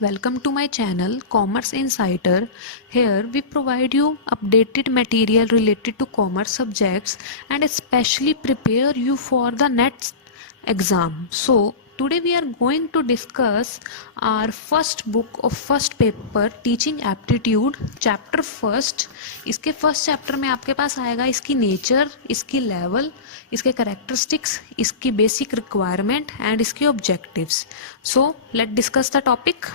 Welcome to my channel Commerce Insider. Here we provide you updated material related to commerce subjects and especially prepare you for the next exam. So today we are going to discuss our first book of first paper teaching aptitude chapter first. इसके first chapter में आपके पास आएगा इसकी nature, इसकी level, इसके characteristics, इसकी basic requirement and इसके objectives. So let discuss the topic.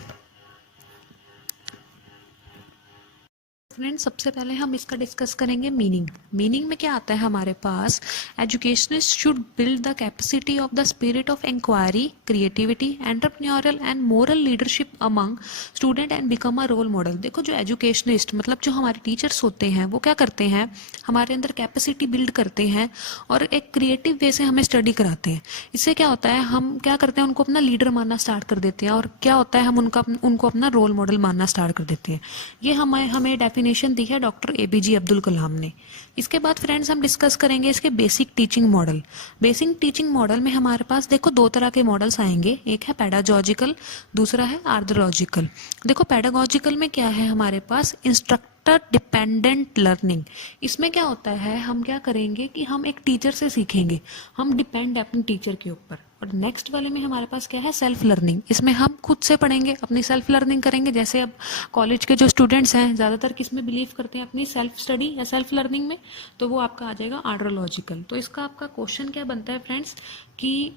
Friends, सबसे पहले हम इसका डिस्कस करेंगे मीनिंग में क्या आता है हमारे पास. Educationist should build the capacity of the spirit of inquiry, creativity, entrepreneurial and moral leadership among student and become a role model. देखो, जो एजुकेशनिस्ट मतलब जो हमारे टीचर्स होते हैं वो क्या करते हैं, हमारे अंदर कैपेसिटी बिल्ड करते हैं और एक क्रिएटिव वे से हमें स्टडी कराते हैं. इससे क्या होता है, हम क्या करते हैं, उनको अपना लीडर मानना स्टार्ट कर देते हैं और क्या होता है, हम उनको अपना रोल मॉडल मानना स्टार्ट कर देते हैं. ये हमें डेफिनेशन दी है डॉक्टर एपीजे अब्दुल कलाम ने. इसके बाद फ्रेंड्स हम डिस्कस करेंगे इसके basic teaching model. Basic teaching model में हमारे पास देखो दो तरह के मॉडल्स आएंगे, एक है पेडागॉजिकल, दूसरा है आर्थोलॉजिकल. देखो पेडागॉजिकल में क्या है हमारे पास, इंस्ट्रक्टर डिपेंडेंट लर्निंग. इसमें क्या होता है, हम क्या करेंगे कि हम एक टीचर से सीखेंगे, हम डिपेंड है अपने टीचर के ऊपर. और नेक्स्ट वाले में हमारे पास क्या है, सेल्फ लर्निंग. इसमें हम खुद से पढ़ेंगे, अपनी सेल्फ लर्निंग करेंगे. जैसे अब कॉलेज के जो स्टूडेंट्स हैं ज़्यादातर किस में बिलीव करते हैं, अपनी सेल्फ स्टडी या सेल्फ लर्निंग में, तो वो आपका आ जाएगा आर्थोलॉजिकल. तो इसका आपका क्वेश्चन क्या बनता है फ्रेंड्स, कि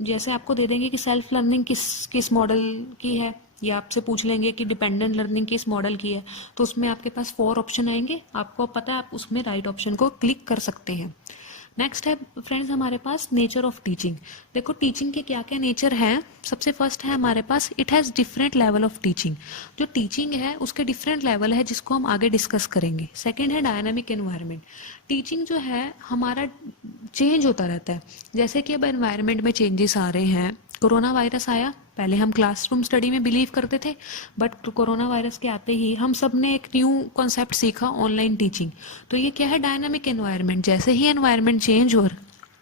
जैसे आपको दे देंगे कि सेल्फ लर्निंग किस मॉडल की है, या आपसे पूछ लेंगे कि डिपेंडेंट लर्निंग किस मॉडल की है, तो उसमें आपके पास 4 ऑप्शन आएंगे. आपको पता है, आप उसमें राइट ऑप्शन को क्लिक कर सकते हैं. नेक्स्ट है फ्रेंड्स हमारे पास नेचर ऑफ टीचिंग. देखो टीचिंग के क्या क्या नेचर है. सबसे फर्स्ट है हमारे पास, it has different level of teaching. जो टीचिंग है उसके डिफरेंट लेवल है जिसको हम आगे डिस्कस करेंगे. सेकंड है डायनामिक एनवायरनमेंट. टीचिंग जो है हमारा चेंज होता रहता है. जैसे कि अब एनवायरनमेंट में चेंजेस आ रहे हैं, कोरोना वायरस आया, पहले हम क्लासरूम स्टडी में बिलीव करते थे, बट कोरोना वायरस के आते ही हम सब ने एक न्यू कॉन्सेप्ट सीखा, ऑनलाइन टीचिंग. तो ये क्या है, डायनामिक एनवायरनमेंट. जैसे ही एनवायरनमेंट चेंज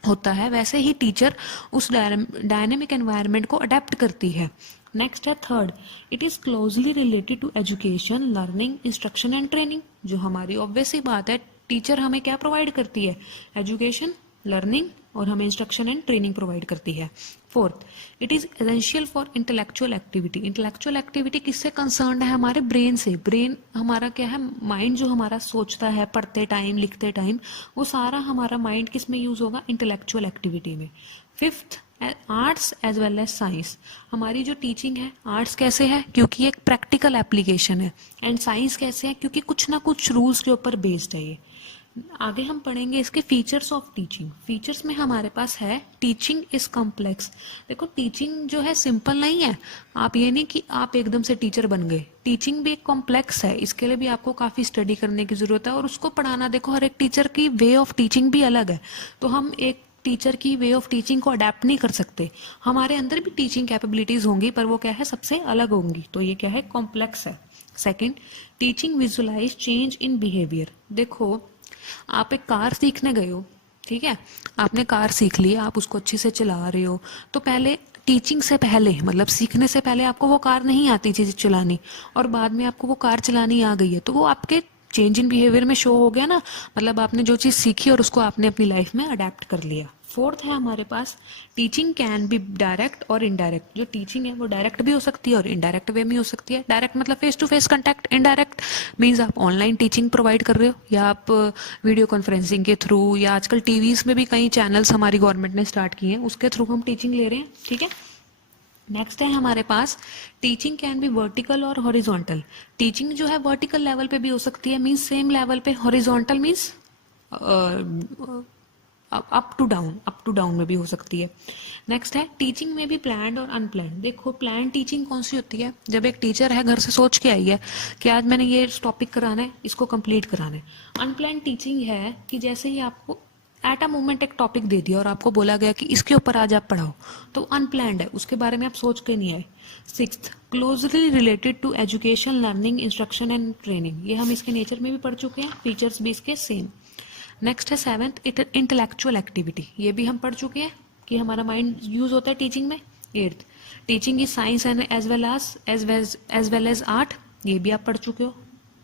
होता है वैसे ही टीचर उस डायनेमिक एनवायरनमेंट को अडेप्ट करती है. नेक्स्ट है third, it is closely related to education, learning, instruction and training. जो हमारी ऑब्वियस ही बात है, टीचर हमें क्या प्रोवाइड करती है, एजुकेशन, लर्निंग और हमें इंस्ट्रक्शन एंड ट्रेनिंग प्रोवाइड करती है. Fourth, it is essential for intellectual activity. Intellectual activity किससे कंसर्न है, हमारे ब्रेन से. ब्रेन हमारा क्या है, माइंड जो हमारा सोचता है पढ़ते टाइम, लिखते टाइम, वो सारा हमारा माइंड किस में यूज होगा, इंटेलेक्चुअल एक्टिविटी में. Fifth, arts as well as science. हमारी जो टीचिंग है, आर्ट्स कैसे है, क्योंकि एक प्रैक्टिकल एप्लीकेशन है, एंड साइंस कैसे है, क्योंकि कुछ ना कुछ रूल्स के ऊपर बेस्ड है ये. आगे हम पढ़ेंगे इसके फीचर्स ऑफ टीचिंग. फीचर्स में हमारे पास है, टीचिंग इज कॉम्प्लेक्स. देखो टीचिंग जो है सिंपल नहीं है. आप ये नहीं कि आप एकदम से टीचर बन गए, टीचिंग भी एक कॉम्प्लेक्स है. इसके लिए भी आपको काफ़ी स्टडी करने की ज़रूरत है और उसको पढ़ाना. देखो हर एक टीचर की वे ऑफ टीचिंग भी अलग है, तो हम एक टीचर की वे ऑफ टीचिंग को अडेप्ट नहीं कर सकते. हमारे अंदर भी टीचिंग कैपेबिलिटीज़ होंगी, पर वो क्या है, सबसे अलग होंगी. तो ये क्या है, कॉम्प्लेक्स है. Second, teaching visualise change in behaviour. देखो आप एक कार सीखने गए हो, ठीक है, आपने कार सीख ली, आप उसको अच्छे से चला रहे हो, तो पहले टीचिंग से पहले मतलब सीखने से पहले आपको वो कार नहीं आती थी चलानी, और बाद में आपको वो कार चलानी आ गई है, तो वो आपके चेंज इन बिहेवियर में शो हो गया ना. मतलब आपने जो चीज़ सीखी और उसको आपने अपनी लाइफ में अडेप्ट कर लिया. फोर्थ है हमारे पास, टीचिंग कैन बी डायरेक्ट और इनडायरेक्ट. जो टीचिंग है वो डायरेक्ट भी हो सकती है और इनडायरेक्ट वे में हो सकती है. डायरेक्ट मतलब face to face contact, indirect means आप ऑनलाइन टीचिंग प्रोवाइड कर रहे हो, या आप वीडियो कॉन्फ्रेंसिंग के थ्रू, या आजकल टीवीज़ में भी कई चैनल्स हमारी गवर्नमेंट ने स्टार्ट किए हैं, उसके थ्रू हम टीचिंग ले रहे हैं, ठीक है. नेक्स्ट है हमारे पास, टीचिंग कैन बी वर्टिकल और हॉरिजॉन्टल. टीचिंग जो है वर्टिकल लेवल पे भी हो सकती है, मीन्स सेम लेवल पे. Horizontal means up to down में भी हो सकती है. नेक्स्ट है, टीचिंग में भी प्लान्ड और अनप्लान्ड. देखो प्लान टीचिंग कौन सी होती है, जब एक टीचर है घर से सोच के आई है कि आज मैंने ये टॉपिक कराना है, इसको कंप्लीट कराना है. अनप्लान टीचिंग है कि जैसे ही आपको एट अ मोमेंट एक टॉपिक दे दिया और आपको बोला गया कि इसके ऊपर आज आप पढ़ाओ, तो अनप्लान्ड है, उसके बारे में आप सोच के नहीं आए. Sixth, closely related to education, learning, instruction and training. ये हम इसके नेचर में भी पढ़ चुके हैं, फीचर्स भी इसके सेम. नेक्स्ट है सेवेंथ, इंटेलेक्चुअल एक्टिविटी. ये भी हम पढ़ चुके हैं कि हमारा माइंड यूज होता है टीचिंग में, eighth, teaching is science and as well as art, ये भी आप पढ़ चुके हो।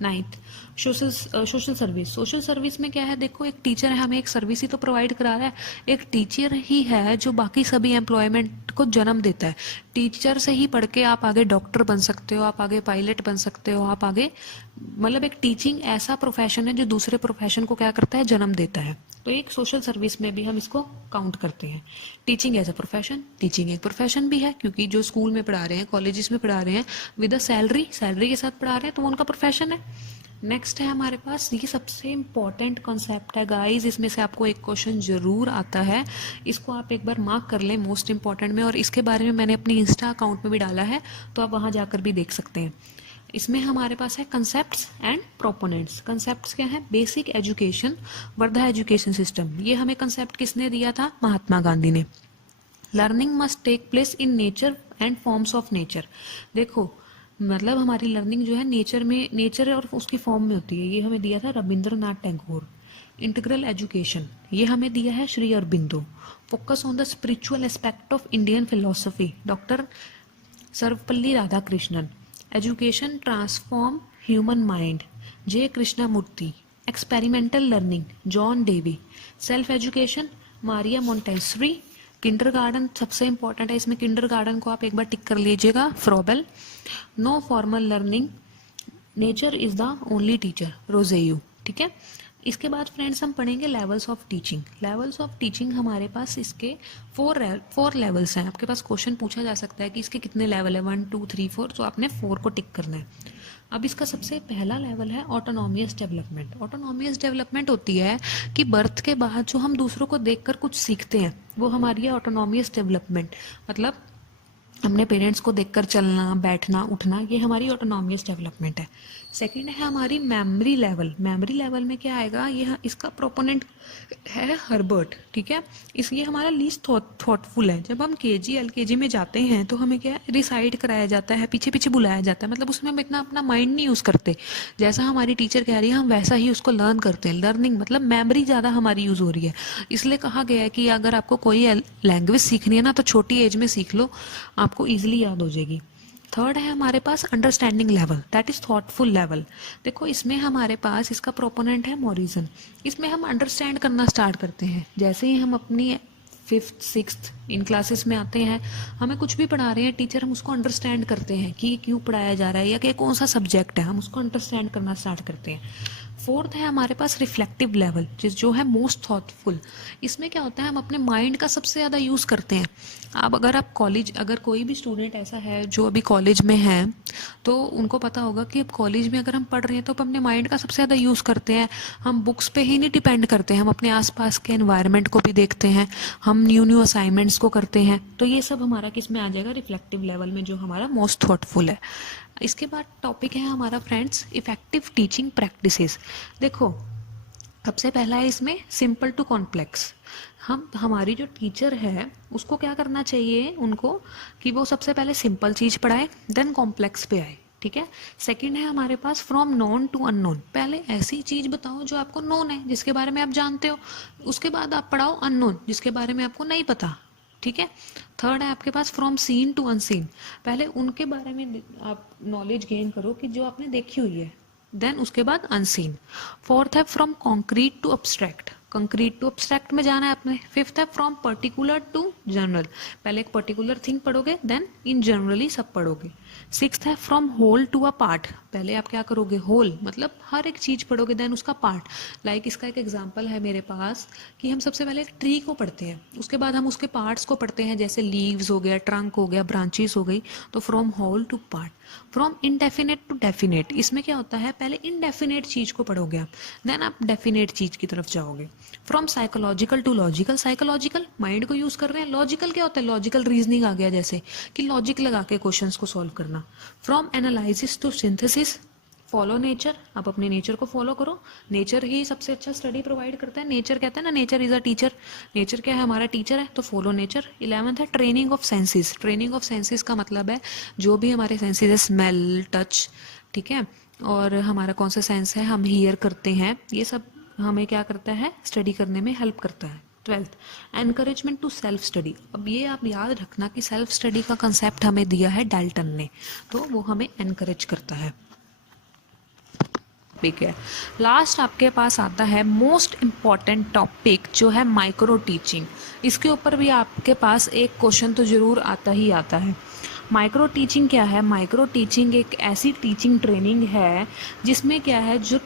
Ninth, social service. Social service में क्या है, देखो एक टीचर है, हमें एक सर्विस ही तो प्रोवाइड करा रहा है। एक टीचर ही है जो बाकी सभी एम्प्लॉयमेंट को जन्म देता है। टीचर से ही पढ़ के आप आगे डॉक्टर बन सकते हो, आप आगे पायलट बन सकते हो, आप आगे, मतलब एक टीचिंग ऐसा प्रोफेशन है जो दूसरे प्रोफेशन को क्या करता है, जन्म देता है। तो एक सोशल सर्विस में भी हम इसको काउंट करते हैं। Teaching as a profession, teaching एक प्रोफेशन भी है, क्योंकि जो स्कूल में पढ़ा रहे हैं, कॉलेजेस में पढ़ा रहे हैं विद अ सैलरी, सैलरी के साथ पढ़ा रहे हैं, तो वो उनका प्रोफेशन है। नेक्स्ट है हमारे पास, ये सबसे इंपॉर्टेंट कॉन्सेप्ट है गाइस, इसमें से आपको एक क्वेश्चन जरूर आता है, इसको आप एक बार मार्क कर लें मोस्ट इंपॉर्टेंट में, और इसके बारे में मैंने अपनी इंस्टा अकाउंट में भी डाला है, तो आप वहां जाकर भी देख सकते हैं। इसमें हमारे पास है कंसेप्ट्स एंड प्रोपोनेंट्स। कंसेप्ट्स क्या है, basic education, Wardha education system, ये हमें कंसेप्ट किसने दिया था, महात्मा गांधी ने। Learning must take place in nature and forms of nature, देखो मतलब हमारी लर्निंग जो है नेचर में, नेचर और उसकी फॉर्म में होती है, ये हमें दिया था रविंद्रनाथ टैगोर। इंटीग्रल एजुकेशन, ये हमें दिया है Shri Aurobindo. Focus on the spiritual aspect of Indian philosophy, doctor Sarvepalli Radhakrishnan. Education transform human mind, J Krishnamurthy. Experimental learning, John Dewey. Self education, Maria Montessori. Kindergarten सबसे इंपॉर्टेंट है, इसमें किंडरगार्टन को आप एक बार टिक कर लीजिएगा, Froebel. No formal learning, nature is the only teacher, Rousseau. ठीक है, इसके बाद फ्रेंड्स हम पढ़ेंगे levels of teaching. Levels of teaching हमारे पास इसके फोर लेवल्स हैं। आपके पास क्वेश्चन पूछा जा सकता है कि इसके कितने लेवल है, 1 2 3 4, तो आपने 4 को टिक करना है। अब इसका सबसे पहला लेवल है ऑटोनॉमियस डेवलपमेंट। ऑटोनॉमियस डेवलपमेंट होती है कि बर्थ के बाद जो हम दूसरों को देखकर कुछ सीखते हैं, वो हमारी है ऑटोनॉमियस डेवलपमेंट। मतलब अपने पेरेंट्स को देखकर चलना, बैठना, उठना, ये हमारी ऑटोनॉमियस डेवलपमेंट है। सेकंड है हमारी मेमोरी लेवल। मेमोरी लेवल में क्या आएगा, ये इसका प्रोपोनेंट है हर्बर्ट। ठीक है, इसलिए हमारा लीस्ट थॉटफुल है। जब हम केजी एलकेजी में जाते हैं तो हमें क्या रिसाइड कराया जाता है, पीछे पीछे बुलाया जाता है, मतलब उसमें हम इतना अपना माइंड नहीं यूज करते, जैसा हमारी टीचर कह रही है हम वैसा ही उसको लर्न करते हैं। लर्निंग मतलब मेमोरी ज्यादा हमारी यूज हो रही है, इसलिए कहा गया है कि अगर आपको कोई लैंग्वेज सीखनी है ना तो छोटी एज में सीख लो, आपको इजिली याद हो जाएगी। थर्ड है हमारे पास understanding level, that is thoughtful level. देखो इसमें हमारे पास इसका प्रोपोनेंट है मॉरिसन। इसमें हम अंडरस्टैंड करना स्टार्ट करते हैं, जैसे ही हम अपनी 5th 6th इन क्लासेस में आते हैं, हमें कुछ भी पढ़ा रहे हैं टीचर, हम उसको अंडरस्टैंड करते हैं कि क्यों पढ़ाया जा रहा है या कि कौन सा सब्जेक्ट है, हम उसको अंडरस्टैंड करना स्टार्ट करते हैं। फोर्थ है हमारे पास रिफ्लेक्टिव लेवल, जो है मोस्ट थॉटफुल। इसमें क्या होता है, हम अपने माइंड का सबसे ज़्यादा यूज़ करते हैं। अब अगर कोई भी स्टूडेंट ऐसा है जो अभी कॉलेज में है, तो उनको पता होगा कि अब कॉलेज में अगर हम पढ़ रहे हैं तो हम अपने माइंड का सबसे ज़्यादा यूज़ करते हैं। हम बुक्स पे ही नहीं डिपेंड करते हैं, हम अपने आसपास के एनवायरनमेंट को भी देखते हैं, हम न्यू न्यू असाइनमेंट्स को करते हैं। तो ये सब हमारा किस में आ जाएगा, रिफ्लेक्टिव लेवल में, जो हमारा मोस्ट थॉटफुल है। इसके बाद टॉपिक है हमारा फ्रेंड्स इफेक्टिव टीचिंग प्रैक्टिसेस। देखो सबसे पहला है इसमें सिंपल टू कॉम्प्लेक्स। हमारी जो टीचर है उसको क्या करना चाहिए उनको, कि वो सबसे पहले सिंपल चीज पढ़ाए, देन कॉम्प्लेक्स पे आए। ठीक है, सेकंड है हमारे पास फ्रॉम नॉन टू अननोन। पहले ऐसी चीज बताओ जो आपको नोन है, जिसके बारे में आप जानते हो, उसके बाद आप पढ़ाओ अननोन, जिसके बारे में आपको नहीं पता। ठीक है, थर्ड है आपके पास फ्रॉम सीन टू अनसीन। पहले उनके बारे में आप नॉलेज गेन करो कि जो आपने देखी हुई है, देन उसके बाद अनसीन। फोर्थ है from concrete to abstract, concrete to abstract में जाना है आपने। फिफ्थ है फ्रॉम पर्टिकुलर टू जनरल, पहले एक पर्टिकुलर थिंग पढ़ोगे, देन इन जनरली सब पढ़ोगे। सिक्स्थ है from whole to a part, पहले आप क्या करोगे, होल मतलब हर एक चीज पढ़ोगे, देन उसका पार्ट। लाइक इसका एक एग्जांपल है मेरे पास कि हम सबसे पहले एक ट्री को पढ़ते हैं, उसके बाद हम उसके पार्ट्स को पढ़ते हैं, जैसे लीव्स हो गया, ट्रंक हो गया, ब्रांचेस हो गई। तो from whole to part. From indefinite to definite, इसमें क्या होता है, पहले इनडेफिनेट चीज को पढ़ोगे आप, देन आप डेफिनेट चीज की तरफ जाओगे। From psychological to logical, psychological mind को यूज कर रहे हैं, लॉजिकल क्या होता है, लॉजिकल रीजनिंग आ गया, जैसे कि लॉजिक लगा के क्वेश्चंस को सॉल्व करना। From analysis to synthesis, follow nature, आप अपने नेचर को फॉलो करो, नेचर ही सबसे अच्छा स्टडी प्रोवाइड करता है। नेचर कहते हैं ना, nature is a teacher, nature क्या है, हमारा टीचर है, तो फॉलो नेचर। 11th है training of senses. Training of senses का मतलब है जो भी हमारे सेंसेस है, स्मेल, टच, ठीक है, और हमारा कौन सा सेंस है, हम हियर करते हैं, ये सब हमें क्या करता है, स्टडी करने में हेल्प करता है। 12th, encouragement to self study. अब ये आप याद रखना कि सेल्फ स्टडी का कंसेप्ट हमें दिया है डाल्टन ने, तो वो हमें एनकरेज करता है। टॉपिक है लास्ट आपके पास आता है मोस्ट इम्पॉर्टेंट टॉपिक जो है माइक्रो टीचिंग। इसके ऊपर भी आपके पास एक क्वेश्चन तो ज़रूर आता ही आता है। माइक्रो टीचिंग क्या है? माइक्रो टीचिंग एक ऐसी टीचिंग ट्रेनिंग है जिसमें क्या है, जो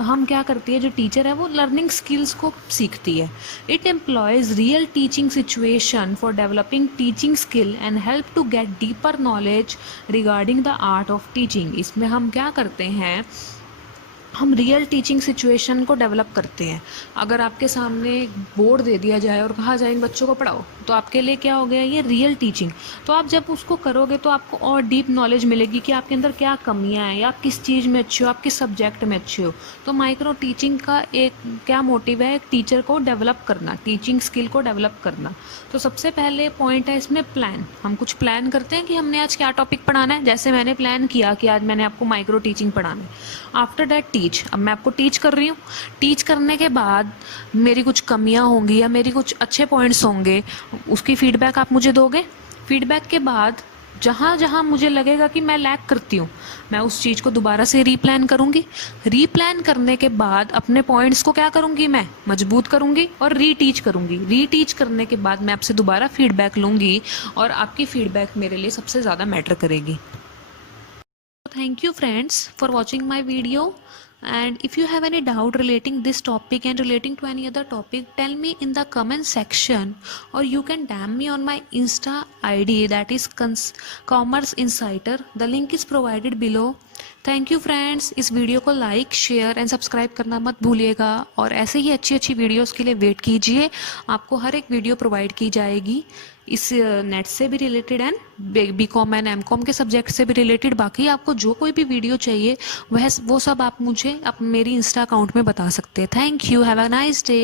हम क्या करती है, जो टीचर है वो लर्निंग स्किल्स को सीखती है। It employs real teaching situation for developing teaching skill and help to get deeper knowledge regarding the art of teaching. इसमें हम क्या करते हैं, हम रियल टीचिंग सिचुएशन को डेवलप करते हैं। अगर आपके सामने बोर्ड दे दिया जाए और कहा जाए इन बच्चों को पढ़ाओ, तो आपके लिए क्या हो गया, ये रियल टीचिंग। तो आप जब उसको करोगे तो आपको और डीप नॉलेज मिलेगी कि आपके अंदर क्या कमियां हैं, या आप किस चीज़ में अच्छे हो, आप किस सब्जेक्ट में अच्छे हो। तो माइक्रो टीचिंग का एक क्या मोटिव है, एक टीचर को डेवलप करना, टीचिंग स्किल को डेवलप करना। तो सबसे पहले पॉइंट है इसमें प्लान। हम कुछ प्लान करते हैं कि हमने आज क्या टॉपिक पढ़ाना है। जैसे मैंने प्लान किया कि आज मैंने आपको माइक्रो टीचिंग पढ़ाना है। आफ्टर दैट टीच, अब मैं आपको टीच कर रही हूँ। टीच करने के बाद मेरी कुछ कमियां होंगी या मेरी कुछ अच्छे पॉइंट्स होंगे, उसकी फीडबैक आप मुझे दोगे। फीडबैक के बाद जहाँ जहाँ मुझे लगेगा कि मैं लैक करती हूँ, मैं उस चीज़ को दोबारा से रीप्लान करूँगी। रीप्लान करने के बाद अपने पॉइंट्स को क्या करूँगी, मैं मजबूत करूँगी और रीटीच करूँगी। रीटीच करने के बाद मैं आपसे दोबारा फीडबैक लूँगी और आपकी फीडबैक मेरे लिए सबसे ज़्यादा मैटर करेगी। Thank you friends for watching my video, and if you have any doubt relating this topic and relating to any other topic, tell me in the comment section, or you can DM me on my Insta ID, that is Commerce Insider. The link is provided below. Thank you friends. इस video को like, share and subscribe करना मत भूलिएगा, और ऐसे ही अच्छी अच्छी videos के लिए वेट कीजिए। आपको हर एक वीडियो प्रोवाइड की जाएगी इस नेट से भी related and BCom and MCom के सब्जेक्ट से भी रिलेटेड। बाकी आपको जो कोई भी वीडियो चाहिए वो सब आप मुझे मेरी इंस्टा अकाउंट में बता सकते हैं। Thank you, have a nice day.